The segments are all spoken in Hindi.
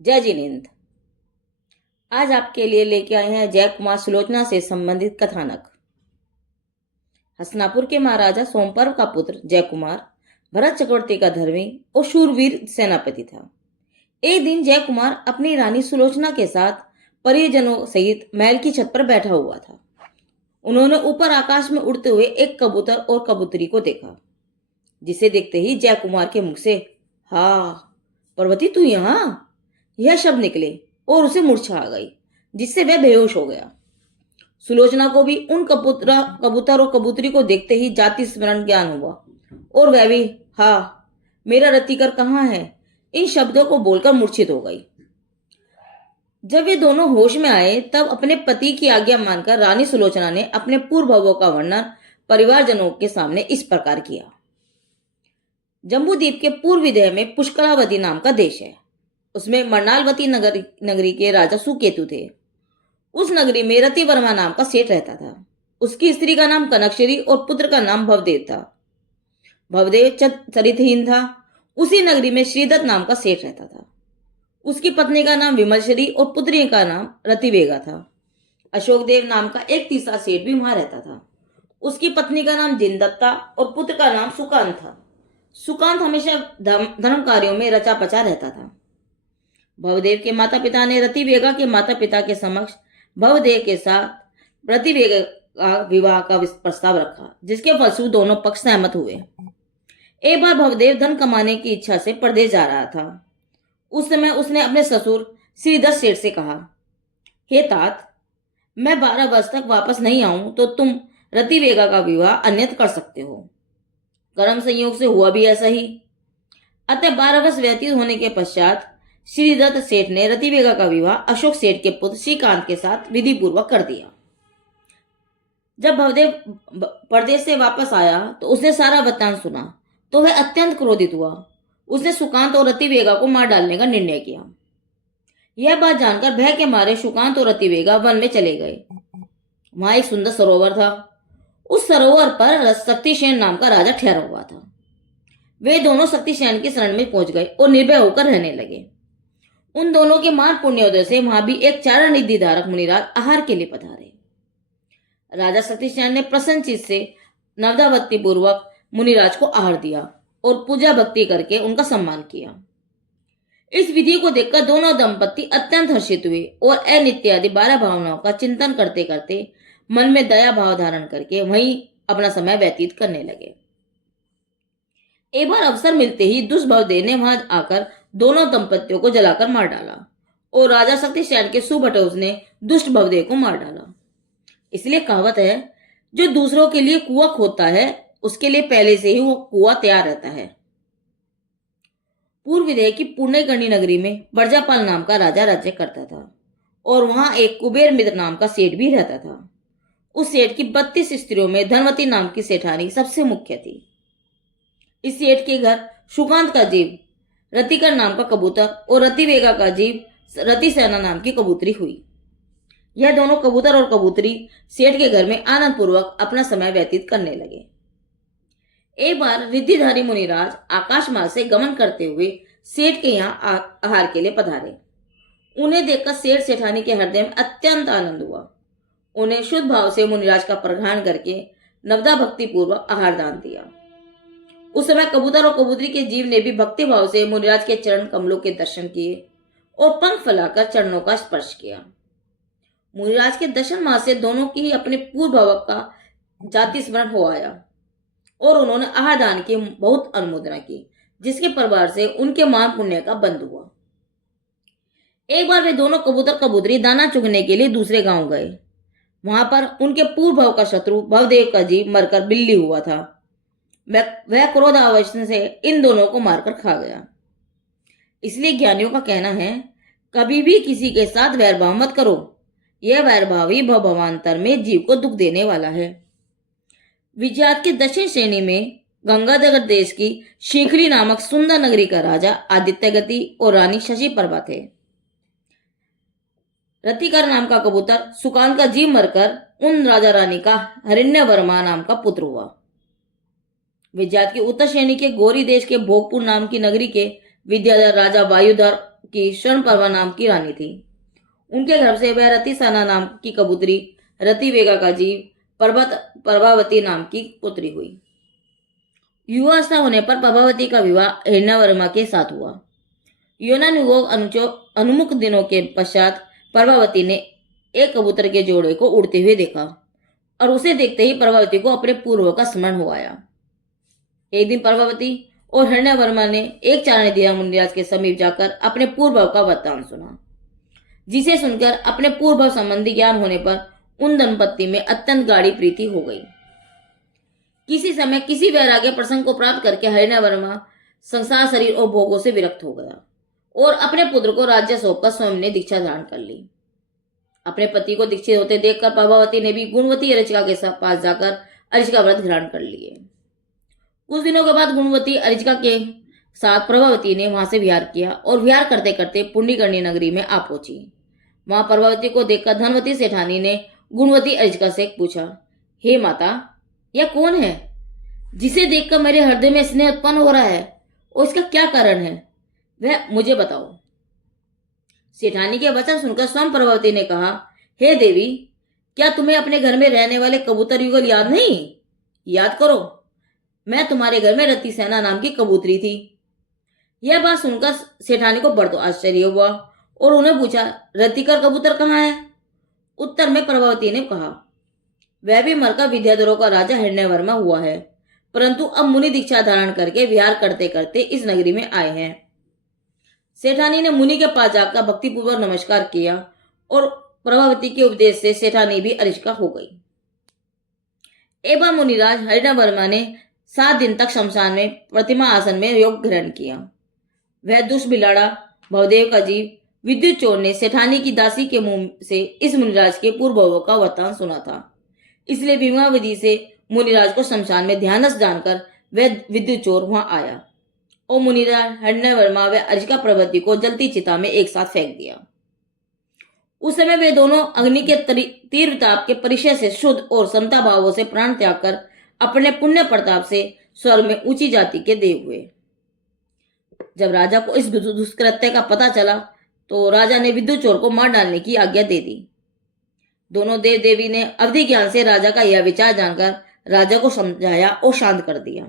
जय जिनेन्द्र। आज आपके लिए लेके आए हैं जय कुमार सुलोचना से संबंधित कथानक। हसनापुर के महाराजा सोमपर्व का पुत्र जय कुमार भरत चक्रवर्ती का धर्मी और शूरवीर सेनापति था। एक दिन जय कुमार अपनी रानी सुलोचना के साथ परिजनों सहित महल की छत पर बैठा हुआ था। उन्होंने ऊपर आकाश में उड़ते हुए एक कबूतर और कबूतरी को देखा, जिसे देखते ही जय कुमार के मुख से हाँ पार्वती तू यहाँ, यह शब्द निकले और उसे मूर्छा आ गई, जिससे वह बेहोश हो गया। सुलोचना को भी उन कबूतर और कबूतरी को देखते ही जाति स्मरण ज्ञान हुआ और वह भी हाँ मेरा रतिकर कहाँ है, इन शब्दों को बोलकर मूर्छित हो गई। जब वे दोनों होश में आए तब अपने पति की आज्ञा मानकर रानी सुलोचना ने अपने पूर्व भवों का वर्णन परिवारजनों के सामने इस प्रकार किया। जम्बूद्वीप के पूर्व विदेह में पुष्करावती नाम का देश है। उसमें मरणालवती नगरी के राजा सुकेतु थे। उस नगरी में रति वर्मा नाम का सेठ रहता था। उसकी स्त्री का नाम कनकश्री और पुत्र का नाम भवदेव था। भवदेव चरित्रहीन था। उसी नगरी में श्रीदत्त नाम का सेठ रहता था। उसकी पत्नी का नाम विमलश्री और पुत्री का नाम रतिवेगा था। अशोकदेव नाम का एक तीसरा सेठ भी वहां रहता था। उसकी पत्नी का नाम जिनदत्ता और पुत्र का नाम सुकांत था। सुकांत हमेशा धर्म कार्यों में रचा पचा रहता था। भवदेव के माता पिता ने रतिवेगा के माता पिता के समक्ष भवदेव के साथ रतिवेगा का विवाह का प्रस्ताव रखा, जिसके फलस्वरूप दोनों पक्ष सहमत हुए। एक बार भवदेव धन कमाने की इच्छा से परदेश जा रहा था। उस समय उसने अपने ससुर श्रीदत्त सेठ से कहा, हे तात, मैं 12 वर्ष तक वापस नहीं आऊं तो तुम रतिवेगा का विवाह अन्यत्र कर सकते हो। कर्म संयोग से हुआ भी ऐसा ही। अतः 12 वर्ष व्यतीत होने के पश्चात श्रीदत्त सेठ ने रतिवेगा का विवाह अशोक सेठ के पुत्र श्रीकांत के साथ विधि पूर्वक कर दिया। जब भवदेव परदेश से वापस आया तो उसने सारा वृत्तांत सुना तो वह अत्यंत क्रोधित हुआ। उसने सुकांत और रतिवेगा को मार डालने का निर्णय किया। यह बात जानकर भय के मारे सुकांत और रतिवेगा वन में चले गए। वहां एक सुंदर सरोवर था। उस सरोवर पर शक्तिसेन नाम का राजा ठहरा हुआ था। वे दोनों शक्तिसेन की शरण में पहुंच गए और निर्भय होकर रहने लगे। उन दोनों के मान पुण्योदय से वहां भी एक चारण निधि धारक मुनिराज आहार के लिए पधारे। राजा शक्तिसेन ने प्रसन्न चित्त से नवदा भक्ति पूर्वक मुनिराज को आहार दिया और पूजा भक्ति करके उनका सम्मान किया। इस विधि को देखकर दोनों दंपति अत्यंत हर्षित हुए और अनित्य आदि 12 भावनाओं का चिंतन करते करते मन में दया भाव धारण करके वहीं अपना समय व्यतीत करने लगे। एक बार अवसर मिलते ही दुष्ट भवदेव ने वहां आकर दोनों दंपतियों को जलाकर मार डाला और राजा शक्तिसेन के सुभटोज ने दुष्ट भवदेव को मार डाला। इसलिए कहावत है, जो दूसरों के लिए कुआं खोदता है उसके लिए पहले से ही वो कुआं तैयार रहता है। पूर्व विदेह की पुण्यकर्णी नगरी में बरजापाल नाम का राजा राज्य करता था और वहां एक कुबेर मित्र नाम का सेठ भी रहता था। उस सेठ की 32 स्त्रियों में धनवती नाम की सेठानी सबसे मुख्य थी। इस सेठ के घर सुकांत का जीव रतिकर नाम का कबूतर और रतिवेगा का जीव रतिसेना नाम की कबूतरी हुई। यह दोनों कबूतर और कबूतरी सेठ के घर में आनंद पूर्वक अपना समय व्यतीत करने लगे। एक बार रिद्धिधारी मुनिराज आकाश मार्ग से गमन करते हुए सेठ के यहाँ आहार के लिए पधारे। उन्हें देखकर सेठ सेठानी के हृदय में अत्यंत आनंद हुआ। उन्हें शुद्ध भाव से मुनिराज का प्रघान करके नवदा भक्ति पूर्वक आहार दान दिया। उस समय कबूतर और कबूतरी के जीव ने भी भक्ति भाव से मुनिराज के चरण कमलों के दर्शन किए और पंख फैलाकर चरणों का स्पर्श किया। मुनिराज के दर्शन मात्र से दोनों की ही अपने पूर्व भाव का जाति स्मरण हो आया और उन्होंने आहार दान की बहुत अनुमोदना की, जिसके प्रभाव से उनके मान पुण्य का बंद हुआ। एक बार वे दोनों कबूतर कबूतरी दाना चुगने के लिए दूसरे गांव गए। वहां पर उनके पूर्व भाव का शत्रु भवदेव का जीव मरकर बिल्ली हुआ था। वह क्रोध आवेश से इन दोनों को मारकर खा गया। इसलिए ज्ञानियों का कहना है, कभी भी किसी के साथ वैरभाव मत करो। यह वैरभाव ही भवांतर में जीव को दुख देने वाला है। विजात के दक्षिण श्रेणी में गंगाधर देश की शिखली नामक सुंदर नगरी का राजा आदित्यगति और रानी शशि प्रभा थे। रतिकर नाम का कबूतर सुकांत का जीव मरकर उन राजा रानी का हरिण्य वर्मा नाम का पुत्र हुआ। विजात की उत्तर श्रेणी के गौरी देश के भोगपुर नाम की नगरी के विद्याधर राजा वायुधर की स्वर्णप्रभा नाम की रानी थी। उनके गर्भ से वह रतिसेना नाम की कबूतरी, रति वेगा का जीव, प्रभावती नाम की पुत्री हुई। युवावस्था होने पर प्रभावती का विवाह हिरण्यवर्मा के साथ हुआ। यौनानुयोग अनुमुख दिनों के पश्चात प्रभावती ने एक कबूतर के जोड़े को उड़ते हुए देखा और उसे देखते ही प्रभावती को अपने पूर्व का स्मरण हो आया। एक दिन प्रभावती और हिरण्यवर्मा ने एक चारण दिया मुनिराज के समीप जाकर अपने पूर्व का वृत्तांत सुना, जिसे सुनकर अपने पूर्व संबंधी ज्ञान होने पर उन दंपत्ति में अत्यंत गाढ़ी प्रीति हो गई। किसी समय किसी वैराग्य प्रसंग को प्राप्त करके हिरण्यवर्मा संसार शरीर और भोगों से विरक्त हो गया और अपने पुत्र को राज्य सौंपकर स्वयं ने दीक्षा धारण कर ली। अपने पति को दीक्षित होते देखकर प्रभावती ने भी गुणवती अरिचिका के पास जाकर अरिचिका व्रत ग्रहण कर लिए। कुछ दिनों के बाद गुणवती अरिचिका के साथ प्रभावती ने वहां से विहार किया और विहार करते करते पुण्यकर्णी नगरी में आ पहुंची। वहां प्रभावती को देखकर धनवती सेठानी ने गुणवती अरिचिका से पूछा, हे माता, यह कौन है जिसे देखकर मेरे हृदय में स्नेह उत्पन्न हो रहा है और इसका क्या कारण है, वह मुझे बताओ। सेठानी के वचन सुनकर स्वयं प्रभावती ने कहा, हे देवी, क्या तुम्हें अपने घर में रहने वाले कबूतर युगल याद नहीं? याद करो, मैं तुम्हारे घर में रतिसेना नाम की कबूतरी थी। यह बात सुनकर सेठानी को बड़ा आश्चर्य हुआ और उन्हें पूछा, रतिकर कबूतर कहाँ है? उत्तर में प्रभावती ने कहा, वह भी मरकर विद्याधरों का राजा हिरण्यवर्मा हुआ है, परंतु अब मुनि दीक्षा धारण करके विहार करते करते इस नगरी में आए हैं। सेठानी ने मुनि के पास जाकर भक्तिपूर्वक नमस्कार किया और प्रभावती के उपदेश से सेठानी भी अरिचिका हो गई। एवं मुनिराज हिरण्यवर्मा ने 7 दिन तक शमशान में प्रतिमा आसन में योग ग्रहण किया। वह दुष्ट बिलाड़ा भवदेव का जीव विद्युत चोर ने सेठानी की दासी के मुंह से इस मुनिराज के पूर्व का वृत्तांत सुना था, इसलिए विवाह विधि से मुनिराज को शमशान में ध्यानस्थ जानकर वह विद्युत चोर वहां आया और मुनिराज हिरण्यवर्मा व अरिचिका प्रभृति को जलती चिता में एक साथ फेंक दिया। उस समय वे दोनों अग्नि के तीव्र ताप के परिचय से शुद्ध और समता भावों से प्राण त्याग कर अपने पुण्य प्रताप से स्वर्ग में ऊंची जाति के देव हुए। जब राजा को इस दुष्कृत्य का पता चला तो राजा ने विद्युत चोर को मार डालने की आज्ञा दे दी। दोनों देव देवी ने अवधि ज्ञान से राजा का यह विचार जानकर राजा को समझाया और शांत कर दिया।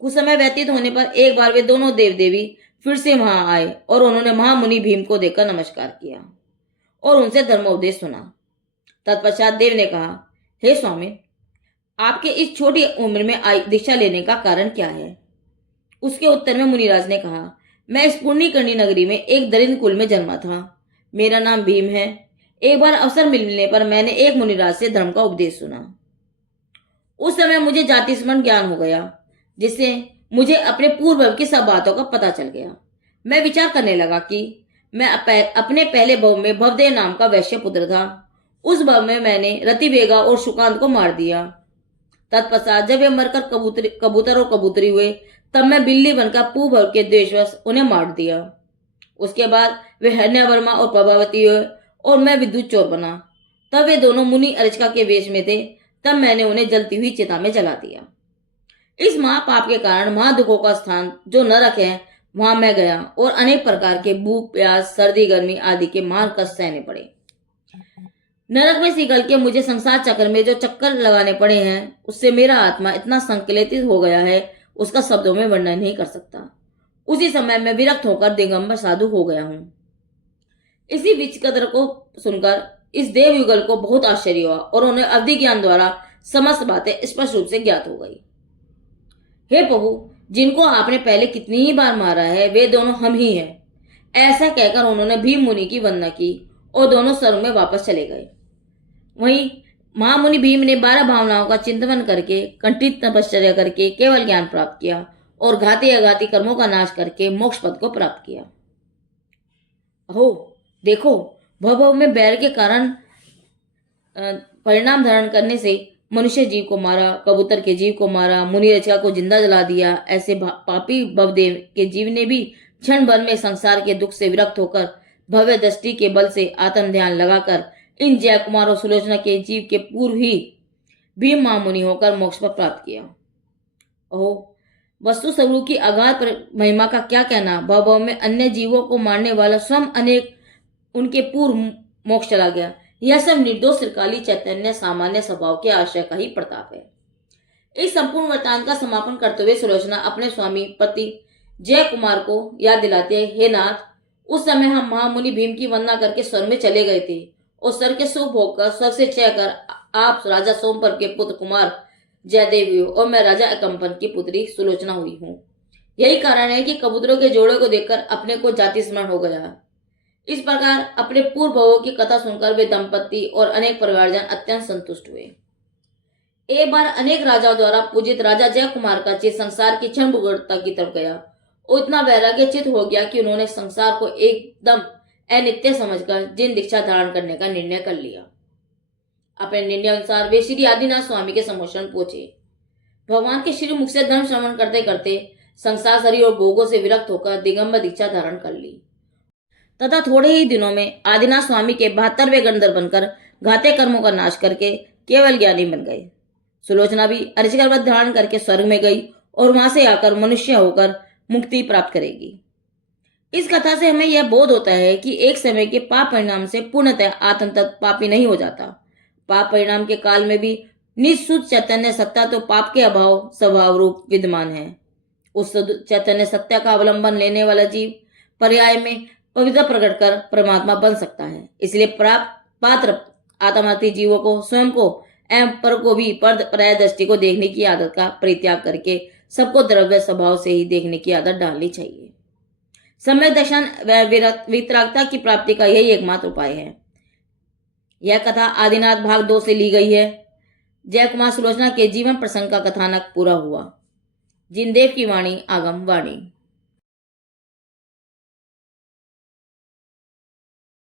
कुछ समय व्यतीत होने पर एक बार वे दोनों देव देवी फिर से वहां आए और उन्होंने महामुनि भीम को देखकर नमस्कार किया और उनसे धर्मोपदेश सुना। तत्पश्चात देव ने कहा, हे स्वामी, आपके इस छोटी उम्र में दीक्षा लेने का कारण क्या है? उसके उत्तर में मुनिराज ने कहा, मैं इस पुण्यकर्णी नगरी में एक दरिद्र कुल में जन्मा था। मेरा नाम भीम है। एक बार अवसर मिलने पर मैंने एक मुनिराज से धर्म का उपदेश सुना। उस समय मुझे जाति स्मरण ज्ञान हो गया, जिससे मुझे अपने पूर्व की सब बातों का पता चल गया। मैं विचार करने लगा कि मैं अपने पहले भव में भवदेव नाम का वैश्य पुत्र था। उस भव में मैंने रतिवेगा और सुकांत को मार दिया। तत्पश्चात जब वे मरकर कबूतर और कबूतरी हुए, तब मैं बिल्ली बनकर पूर्व के द्वेषवश उन्हें मार दिया। उसके बाद वे हिरण्यवर्मा और प्रभावती हुए और मैं विद्युत चोर बना। तब वे दोनों मुनि अरिचिका के वेश में थे। तब मैंने उन्हें जलती हुई चिता में जला दिया। इस महापाप के कारण महादुखों का स्थान जो नरक है, वहां मैं गया और अनेक प्रकार के भूख, प्यास, सर्दी, गर्मी आदि के महान कष्ट सहने पड़े। नरक में से निकल के मुझे संसार चक्र में जो चक्कर लगाने पड़े हैं, उससे मेरा आत्मा इतना संकलित हो गया है, उसका शब्दों में वर्णन नहीं कर सकता। उसी समय मैं विरक्त होकर दिगंबर साधु हो गया हूँ। इसी विचित्र को सुनकर इस देव युगल को बहुत आश्चर्य हुआ और उन्हें अवधि ज्ञान द्वारा समस्त बातें स्पष्ट रूप से ज्ञात हो गई। हे प्रभु, जिनको आपने पहले कितनी ही बार मारा है, वे दोनों हम ही हैं। ऐसा कहकर उन्होंने भीम मुनि की वंदना की और दोनों स्वर्ग में वापस चले गए। वहीं महामुनि भीम ने 12 भावनाओं का चिंतन करके, कंठित तपश्चर्या करके केवल ज्ञान प्राप्त किया और घाती अघाती कर्मों का नाश करके मोक्ष पद को प्राप्त किया। अहो देखो, भव में बैर के कारण परिणाम धारण करने से मनुष्य जीव को मारा, कबूतर के जीव को मारा, मुनि अरिचिका को जिंदा जला दिया। ऐसे पापी भवदेव के जीव ने भी क्षण भर में संसार के दुख से विरक्त होकर भव्य दृष्टि के बल से आत्म ध्यान लगाकर इन जय कुमार और सुलोचना के जीव के पूर्व ही भीम महामुनि होकर मोक्ष पर प्राप्त किया। ओह, वस्तु स्वरूप की अगाध महिमा का क्या कहना। भव में अन्य जीवों को मारने वाला स्वयं अनेक उनके पूर्व मोक्ष चला गया। यह सब निर्दोष त्रिकाली चैतन्य सामान्य स्वभाव के आशय का ही प्रताप है। इस संपूर्ण वृत्तांत का समापन करते हुए सुलोचना अपने स्वामी पति जय कुमार को याद दिलाते हैं, हे नाथ, उस समय हम महामुनि भीम की वंदना करके स्वर्ग में चले गए थे और स्वर्ग के सुख भोग कर स्वर्ग से चय कर आप राजा सोमपर्व के पुत्र कुमार जयदेव हुए और मैं राजा अकंपन की पुत्री सुलोचना हुई हूँ। यही कारण है कि कबूतरों के जोड़े को देखकर अपने को जाति स्मरण हो गया। इस प्रकार अपने पूर्व भवों की कथा सुनकर वे दंपति और अनेक परिवारजन अत्यंत संतुष्ट हुए। एक बार अनेक राजाओं द्वारा पूजित राजा जय कुमार का चित्त संसार की क्षण भुगड़ता की तरफ गया और इतना वैराग्यचित हो गया कि उन्होंने संसार को एकदम अनित्य समझकर जिन दीक्षा धारण करने का निर्णय कर लिया। अपने निर्णय अनुसार वे श्री आदिनाथ स्वामी के सम्मुख पहुंचे। भगवान के श्री मुख से धर्म श्रवण करते करते संसार शरीर और भोगों से विरक्त होकर दिगंबर दीक्षा धारण कर ली तथा थोड़े ही दिनों में आदिनाथ स्वामी के 72वें गंधर्व बनकर घाते कर्मों का नाश करके केवल ज्ञानी बन गए। सुलोचना भी अर्चिका व्रत धारण करके स्वर्ग में गई और वहां से आकर मनुष्य होकर मुक्ति प्राप्त करेगी। इस कथा से हमें यह बोध होता है कि एक समय के पाप परिणाम से पूर्णतः आत्म तक पापी नहीं हो जाता। पाप परिणाम के काल में भी निःशुद्ध चैतन्य सत्ता तो पाप के अभाव स्वभाव रूप विद्यमान है। उस चैतन्य सत्ता का अवलंबन लेने वाला जीव पर्याय में पवित्र प्रकट कर परमात्मा बन सकता है। इसलिए पात्र आत्मार्थी जीवों को स्वयं को एवं पर को भी पर्याय दृष्टि को देखने की आदत का परित्याग करके सबको द्रव्य स्वभाव से ही देखने की आदत डालनी चाहिए। सम्यक दर्शन व वितरागता की प्राप्ति का यही एकमात्र उपाय है। यह कथा आदिनाथ भाग 2 से ली गई है। जय कुमार सुलोचना के जीवन प्रसंग का कथानक पूरा हुआ। जिनदेव की वाणी आगम वाणी।